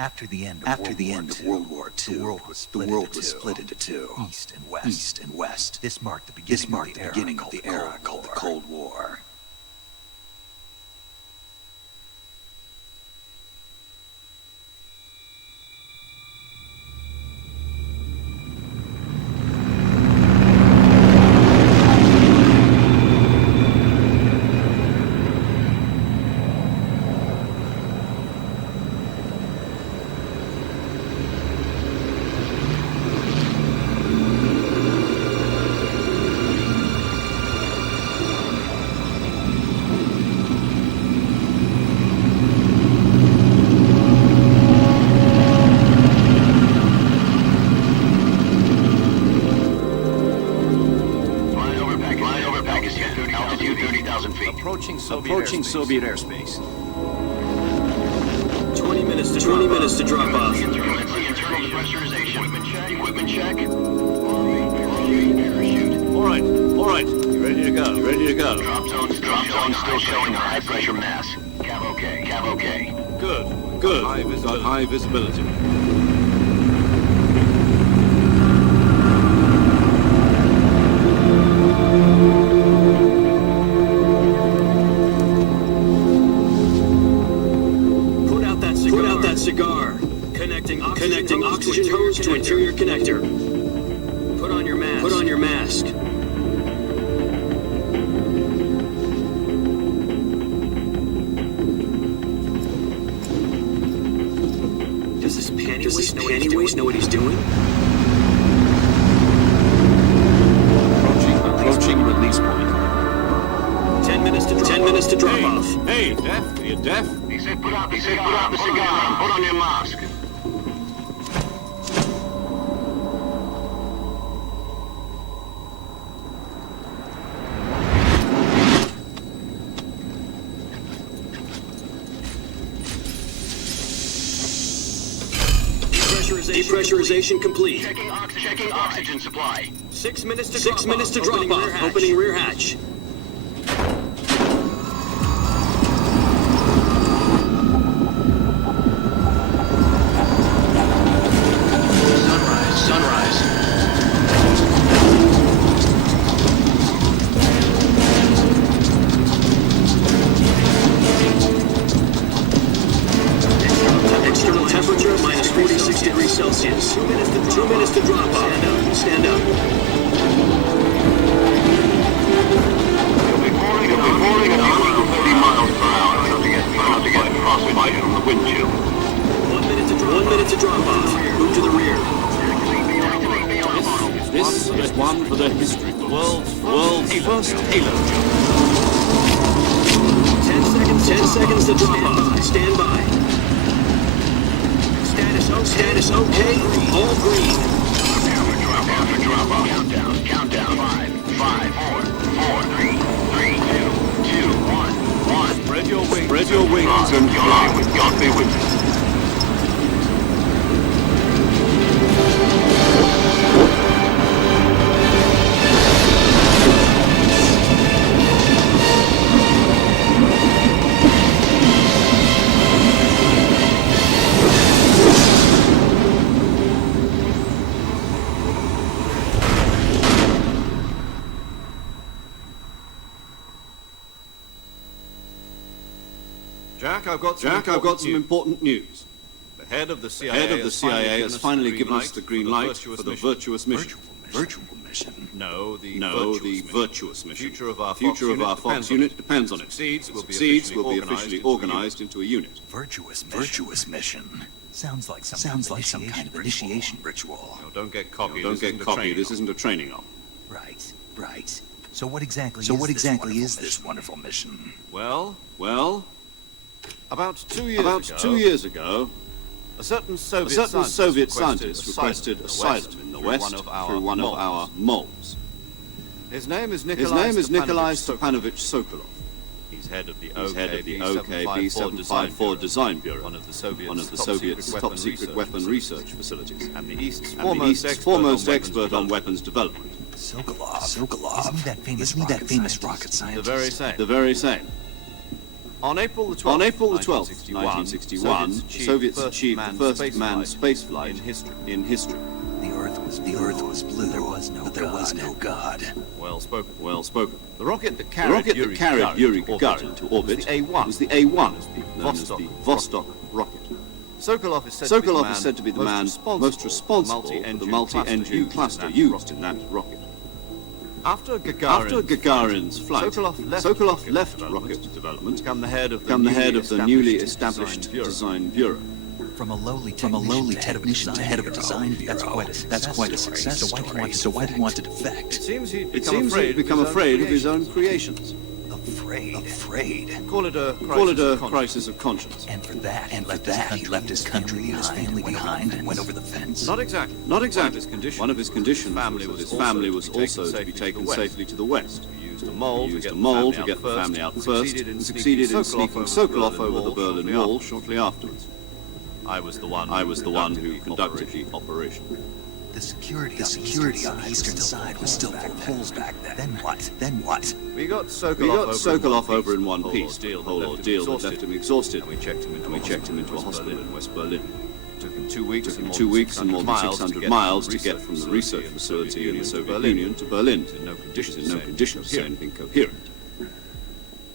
After the end of World War II, the world was split into two, East and West. This marked the beginning of the era called the Cold War. Approaching Soviet airspace. 20 minutes to drop off. Internal depressurization. Equipment check. All right. You ready to go? Drop zone still showing a high pressure mass. Cav okay. Good. Got high visibility. Cigar. Connecting oxygen hose to interior connector. Put on your mask. Does this panty waste know what he's doing? Approaching release point. 10 minutes to drop off. Hey, Deaf, are you deaf? He said put out the cigar and put on your mask. Depressurization complete. Checking oxygen supply. 6 minutes to drop off. Opening rear hatch. Sunrise. External temperature minus 46 degrees Celsius. 2 minutes to drop off. Stand up. You'll be falling at 130 miles per hour. Try not to get frostbite from the wind chill. 1 minute to drop off. Move to the rear. This is one for the history books. World's first halo jump. 10 seconds to drop off. Stand by. Status okay. All green. Prepare for drop off. Countdown. 5, 4, 3, 2, 1. Spread your wings and fly. God be with you. Jack, I've got some important news. The head of the CIA has finally given us the green light for the virtuous mission. Virtual mission? No, the virtuous mission. Future of our Fox unit depends on it. Succeeds will be officially organized into a unit. Virtuous mission. Sounds like some kind of initiation ritual. No, don't get cocky. This isn't a training op. Right. So what exactly is this wonderful mission? Well, about 2 years ago, a certain Soviet scientist requested asylum in the West through one of our moles. His name is Nikolai Stepanovich Sokolov. He's head of the OKB 754 Design Bureau, one of the Soviet's top-secret weapon research facilities, and the East's foremost expert on weapons development. Sokolov. Isn't he that famous rocket scientist? The very same. On April the 12th, 1961, the Soviets achieved the first manned spaceflight in history. The Earth was blue, but there was no God. Well spoken. The rocket that carried carried Yuri Gagarin to orbit was the A1, known as the Vostok rocket. Sokolov is said to be the man most responsible for the multi-engine cluster used in that rocket. After Gagarin's flight, Sokolov left rocket development to become the head of the newly established Design Bureau. From a lowly technician to head of a design, that's quite a success story. So why did he want to defect? It seems he'd become afraid of his own creations. Afraid. Call it a crisis of conscience. And for that, he left his country and his family behind and went over the fence. Not exactly. One of his conditions was his family was also to be taken safely to the west. He used a mole to get the family out first and succeeded in sneaking Sokolov over the Berlin Wall shortly afterwards. I was the one who conducted the operation. The security on the eastern side was still full of holes back then. Then what? We got Sokolov over in one piece. The whole ordeal that left him exhausted, and we checked him into a hospital in West Berlin. It took him 2 weeks and more than 600 miles to get from the research facility in the Soviet Union to Berlin. He was in no condition to say anything coherent.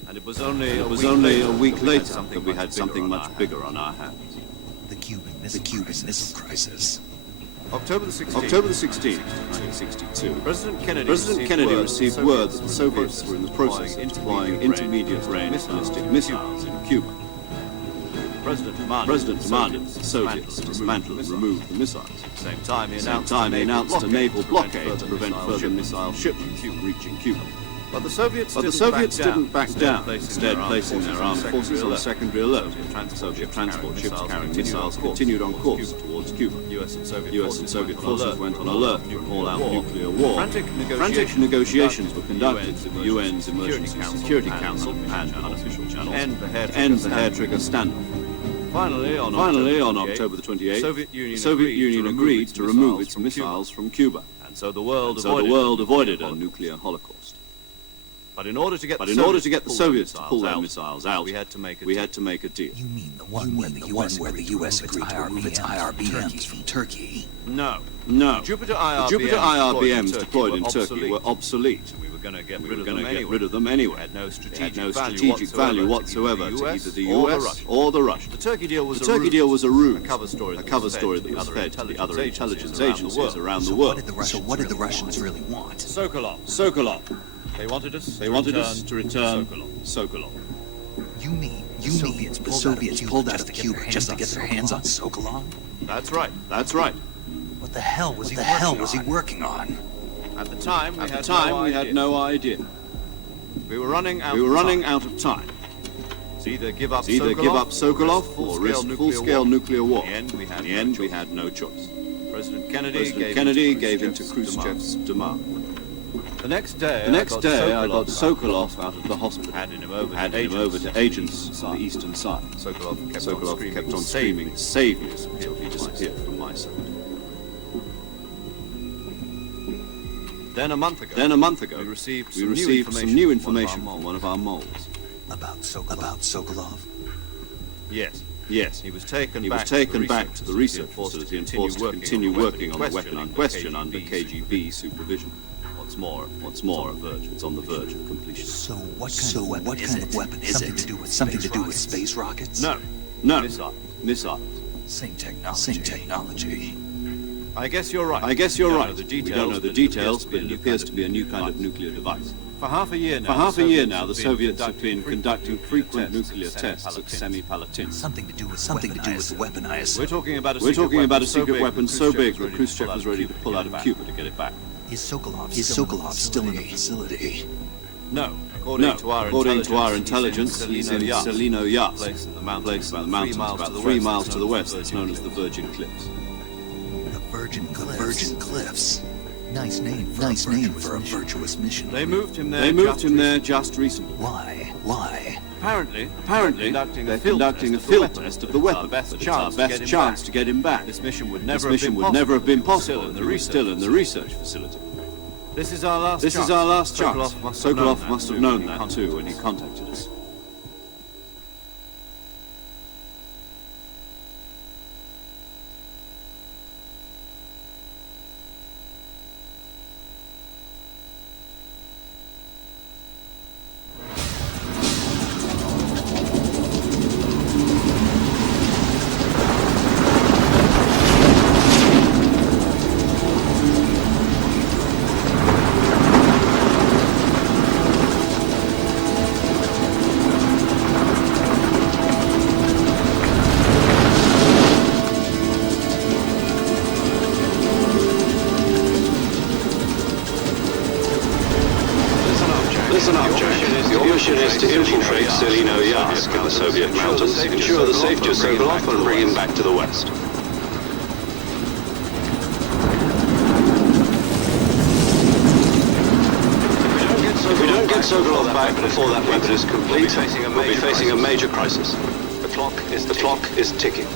And it was only a week later that we had something much bigger on our hands. The Cuban Missile Crisis. October the 16th, 1962, President Kennedy received word that the Soviets were in the process of deploying intermediate-range ballistic missiles in Cuba. The President demanded that the Soviets dismantle and remove the missiles. At the same time, he announced a naval blockade to prevent further missile shipments from reaching Cuba. But the Soviets didn't back down, instead placing their armed forces on secondary alert. Soviet transport ships carrying missiles continued on course towards Cuba. US and Soviet forces went on alert for an all-out nuclear war. Frantic negotiations were conducted with the UN's Emergency Security Council and unofficial channels to end the hair-trigger standoff. Finally, on October the 28th, the Soviet Union agreed to remove its missiles from Cuba. And so the world avoided a nuclear holocaust. But in order to get the Soviets to pull their missiles out, we had to make a deal. You mean the one where the U.S. agreed to remove its IRBMs from Turkey? No. Jupiter IRBMs deployed in Turkey were obsolete. We were going to get rid of them anyway. They had no strategic value whatsoever to either the US or the Russians. The Turkey deal was a ruse, a cover story that was fed to the other intelligence agencies around the world. So what did the Russians really want? Sokolov. They wanted us to return Sokolov. You mean the Soviets pulled out of Cuba just to get their hands on Sokolov? That's right. What the hell was he working on? At the time, we had no idea. We were running out of time. It's either give up Sokolov or risk full-scale nuclear war. In the end, we had no choice. President Kennedy gave in to Khrushchev's demand. The next day, I got Sokolov out of the hospital, handing him over to agents on the eastern side. Sokolov kept on screaming, "Save me," until he disappeared from my sight. Then a month ago, we received some new information from one of our moles. About Sokolov? Yes. He was taken back to the research facility and forced to continue working on the weapon in question under KGB supervision. What's more, it's on the verge of completion. So what kind of weapon is it? Something to do with space rockets? No. Missiles. Same technology. I guess you're right. We don't know the details, but it appears to be a new kind of nuclear device. For half a year now, the Soviets have been conducting frequent nuclear tests at Semipalatinsk. Something to do with the weapon, I assume. We're talking about a secret weapon so big that Khrushchev was ready to pull out of Cuba to get it back. Is Sokolov still in the facility? No. According to our intelligence, he's in Selino Yas, place in the mountains about 3 miles to the west that's known as the Virgin Cliffs. The Virgin Cliffs. Nice name for a virtuous mission. They moved him there just recently. Why? Apparently, they're conducting a field test of the weapon. It's our best chance to get him back. This mission would never have been possible if he was still in the research facility. This is our last chance. Sokolov must have known that too when he contacted us. Listen up, Jack. Your mission is to infiltrate Selino Yask in the Soviet mountains, ensure the safety of Sokolov, and bring him back to the west. If we don't get Sokolov back before that weapon is complete, we'll be facing a major crisis. The clock is ticking.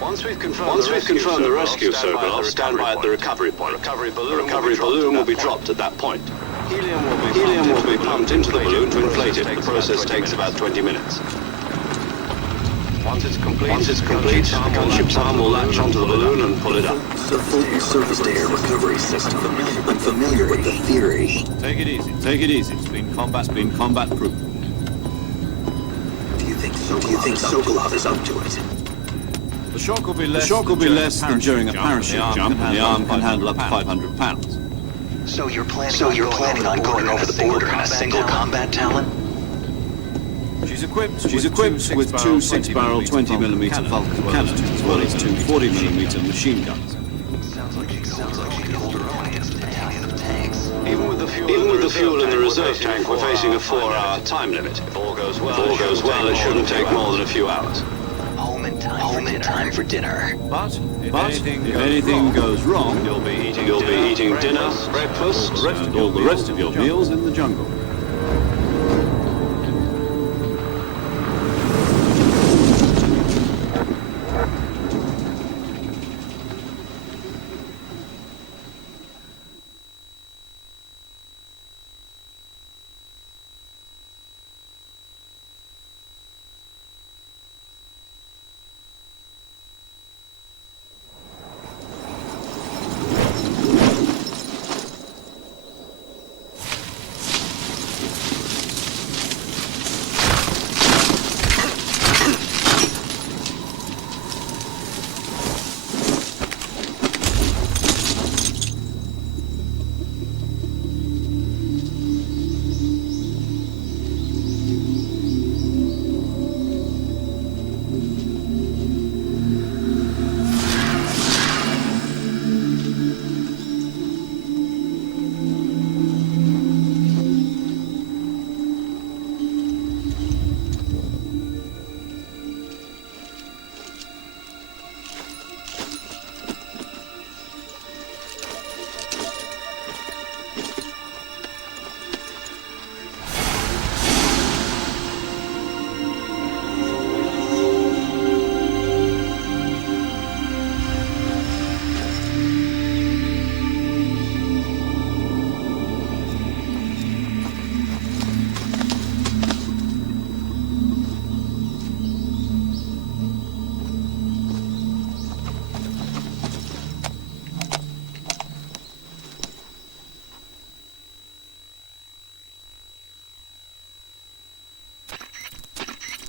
Once we've confirmed the rescue of Sokolov, stand by at the recovery point. The recovery balloon will be dropped at that point. Helium will be pumped into the balloon to inflate it. The process takes about 20 minutes. Once it's complete, the gunship's arm will latch onto the balloon and pull it up. The full surface-to-air recovery system. I'm familiar with the theory. Take it easy. It's been combat proof. Do you think Sokolov is up to it? The shock will be less than during a parachute jump, and the arm can handle up to 500 pounds. So you're planning on going over the border in a single combat Talon? She's equipped with two 6-barrel 20mm Vulcan cannons, as well as two 40mm machine guns. Sounds like she could hold her own against a battalion of tanks. Even with the fuel in the reserve tank, we're facing a 4-hour time limit. If all goes well, it shouldn't take more than a few hours. Home in time for dinner. But if anything goes wrong, you'll be eating dinner, breakfast, and all the rest of your meals in the jungle.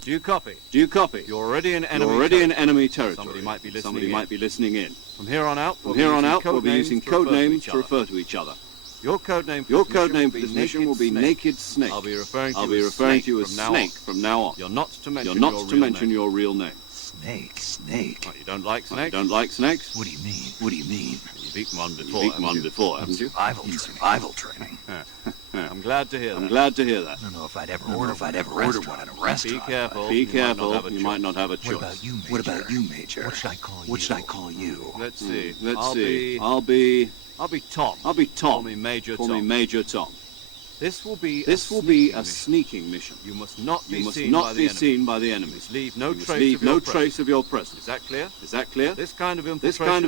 Do you copy? You're already in enemy territory. Somebody might be listening in. From here on out, we'll be using code names to refer to each other. Your code name for this mission will be Naked Snake. I'll be referring to you as Snake from now on. You're not to mention your real name. Snake. What, you don't like snakes? What do you mean? You've eaten one before, haven't you? Survival training. I'm glad to hear that. I don't know if I'd ever order one at a restaurant. Be careful. You might not have a choice. What about you, Major? What should I call you? Let's see. I'll be Tom. Call me Major Tom. This will be a sneaking mission. You must not be seen by the enemy. Leave no trace of your presence. Is that clear? This kind of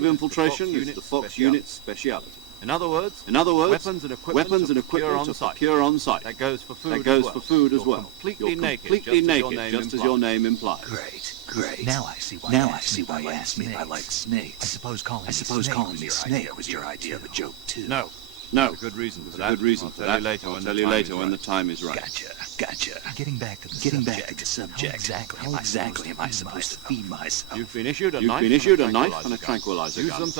infiltration is the Fox unit's speciality. In other words, weapons and equipment to procure on site. That goes for food as well. Completely naked, just as your name implies. Great. Now I see why you asked me if I liked snakes. I suppose calling me Snake was your idea of a joke too. No. There's a good reason for that. I'll tell you later when the time is right. Gotcha. Getting back to the subject. How exactly am I supposed to feed myself? You've been issued a knife and a tranquilizer. Use them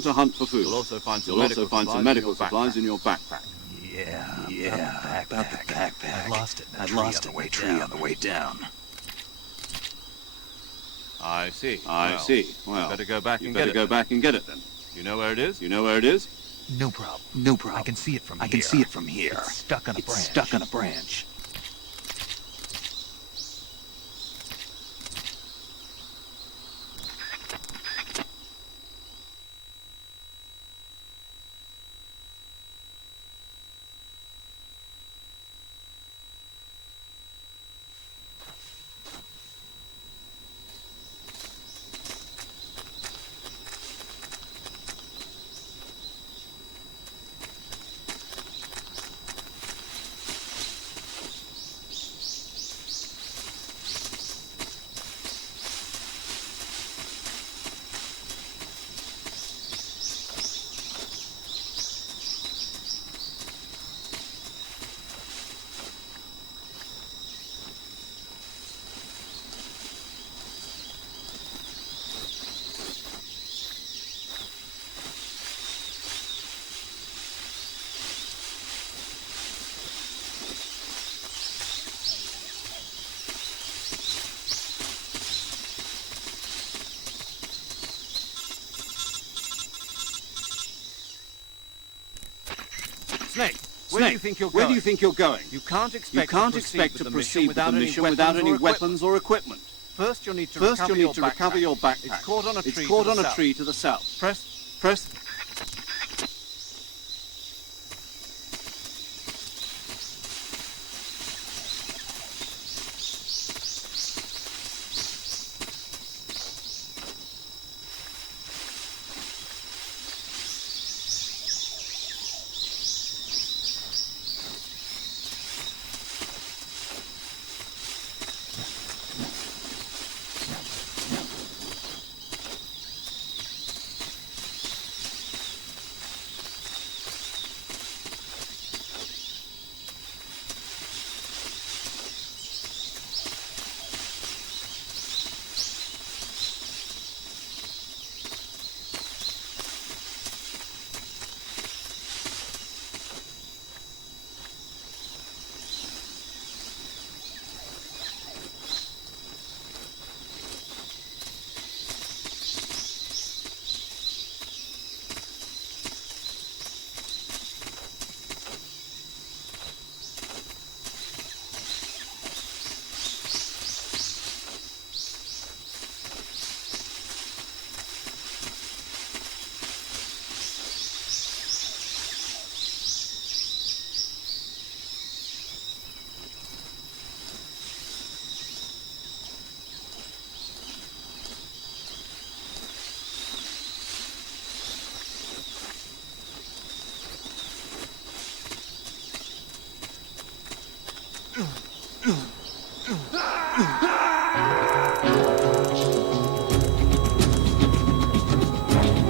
to hunt for food. You'll also find some medical supplies in your backpack. Yeah. About the backpack. I'd lost it in a tree on the way down. I see. I see. Well, better go back and better get it. go back and get it then. You know where it is? You know where it is? No problem. No problem. I can see it from here. I can see it from here. It's stuck on a branch. Stuck on a branch. Snake, where do you think you're going? Where do you think you're going? You can't You expect can't to expect to proceed with the any mission without any weapons or equipment. First, you'll need to First, recover you'll your need to recover backpack. your backpack. It's caught on a tree. It's caught to on the a south. tree to the south. Press.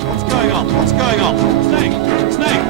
What's going on? What's going on? Snake! Snake!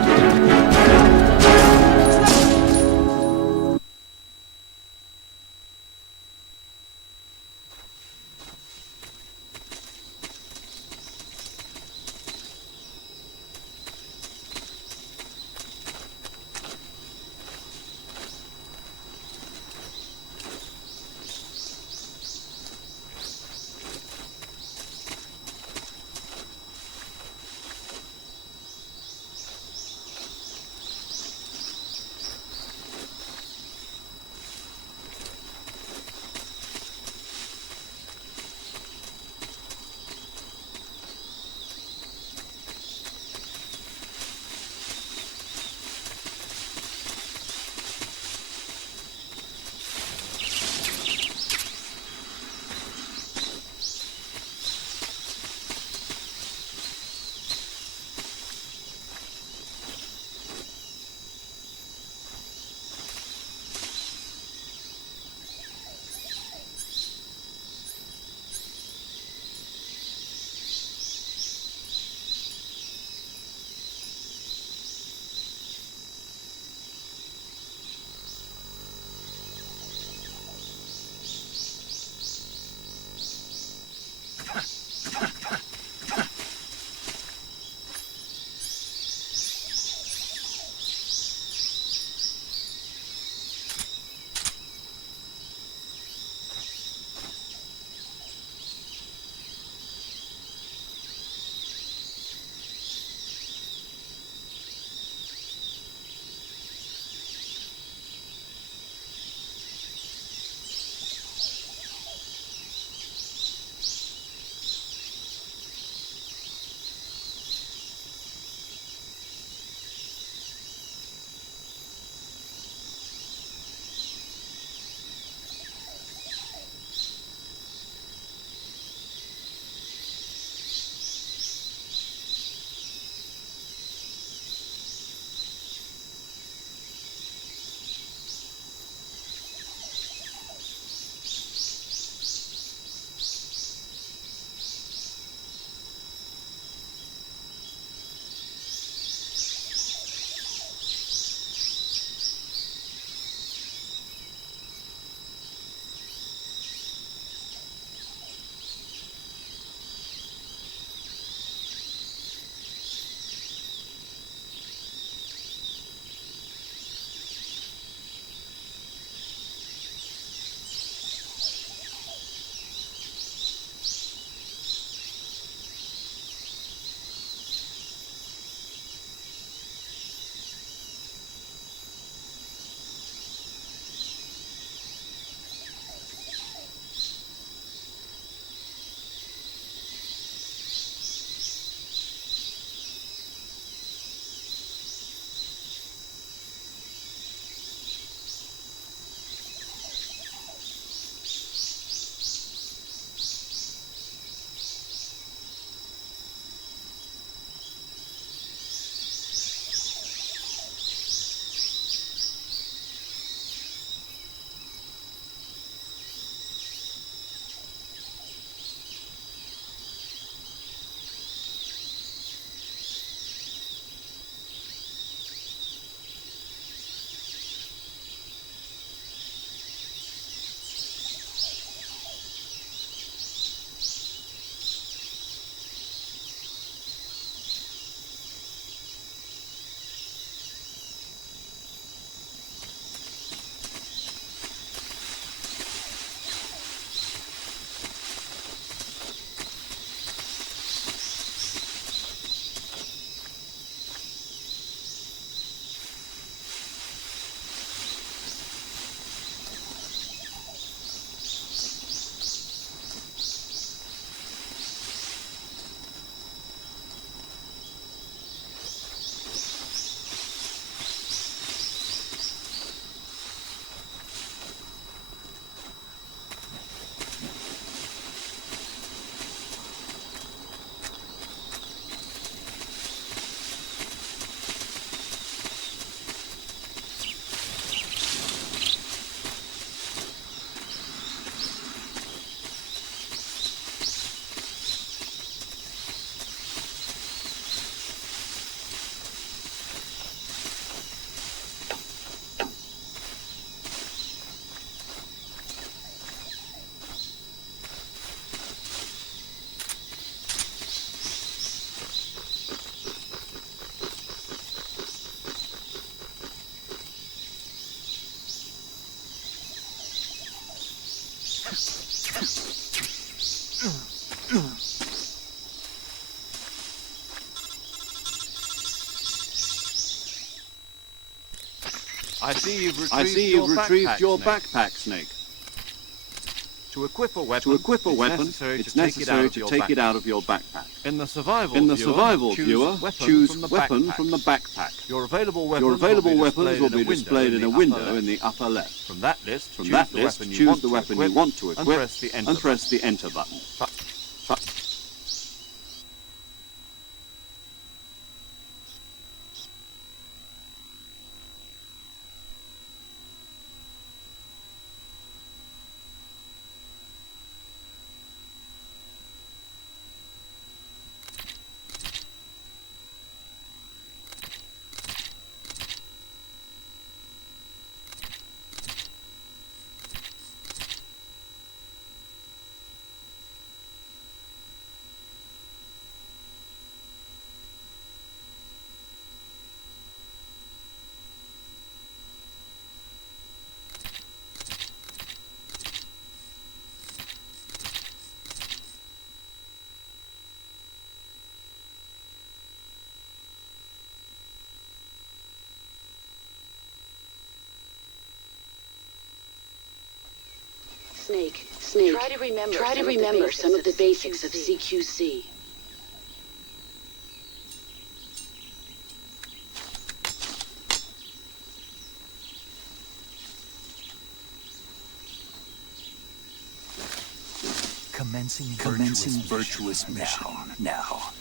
I see you've retrieved your backpack, Snake. To equip a weapon, it's necessary to take it out of your backpack. In the survival viewer, choose weapon from the backpack. Your available weapons will be displayed in a window in the upper left. From that list, choose the weapon you want to equip and press the enter button. Snake, try to remember some of the basics of CQC. Commencing virtuous mission. Now.